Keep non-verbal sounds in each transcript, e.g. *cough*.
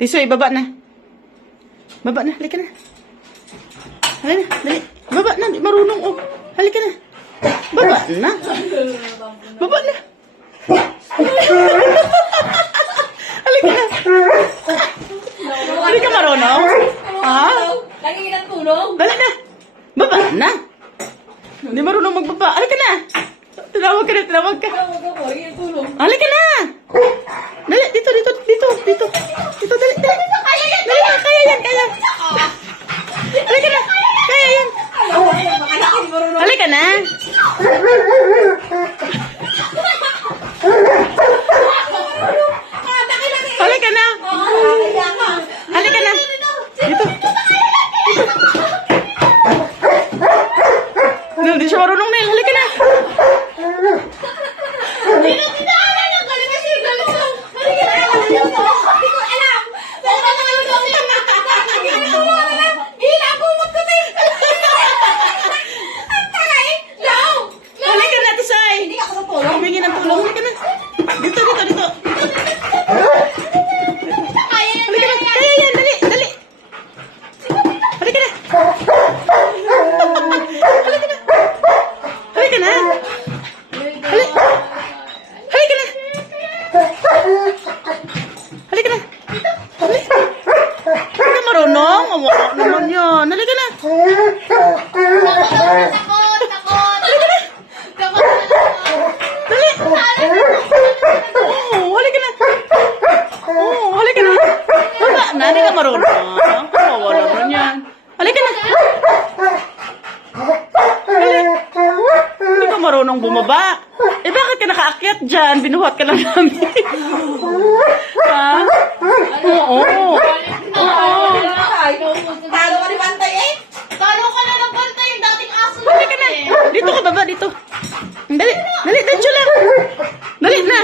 Tisoy, baba na. Baba na, halika na. Halika na, dali. Baba na, marunong oh. Halika na. Baba na. Baba na. halika na. Halika marunong. Ha? Ng tulong. Dali na. Baba na. Hindi marunong magbaba. Halika na. Tinawag ka na, tinawag ka. Tawag ako, tulong. Halika na! Dali, dito, dito, dito, dito. Dito, dali, dali. Kaya yan, dali na, kaya yan, kaya. Halika na, kaya yan. Baka na hindi marunong. Halika na. Halika na. Kaya ka. Halika na. Dito. No, di siya marunong, Nel. Halika na. Hindi tutulong. Humingi ng tulong. Halika na. Dito, dito, dito. Halika na. Kaya yan, dali, dali. Halika na. Halika na. Halika na. Hali- Halika na. Halika na. Hali- Hindi ka marunong. Awa naman yan. Halika na. Dali. Oo, halika na. Oo, halika na. Baba na, hindi ka marunong. Kawawa naman yan. Halika na. Hindi ka marunong bumaba. Eh, bakit ka nakaakyat dyan? Binuhat ka lang namin. *laughs* ha? Oo. Oo. Talo ka ni Bantay eh. Talo ka na ng bantay yung dating aso na Halika na. Dito ka baba, dito. Dali, dali, dali lang. Dali na.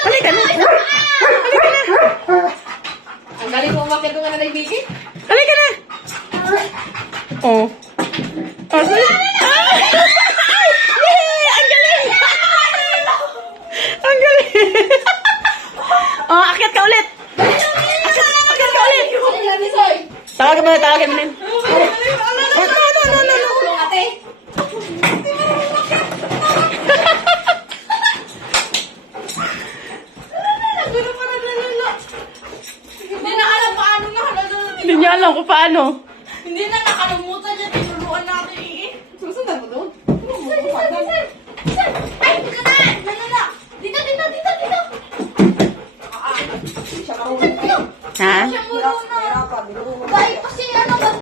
Halika na. Halika na. Ang galing mo umakit doon ka na naibigay. Halika na. Oh. Oh, dali. Ah! Yay! Ang galing! Ang galing! oh, akyat ka ulit. Akyat, akyat ka ulit. Tawagan mo na, tawagan mo na. Oh, no, no, no, no, no. Tulong ate. Hindi na alam paano na halala. Hindi niya alam kung paano. Hindi na nakalimutan niya. Tinuruan natin eh. Susunod mo doon.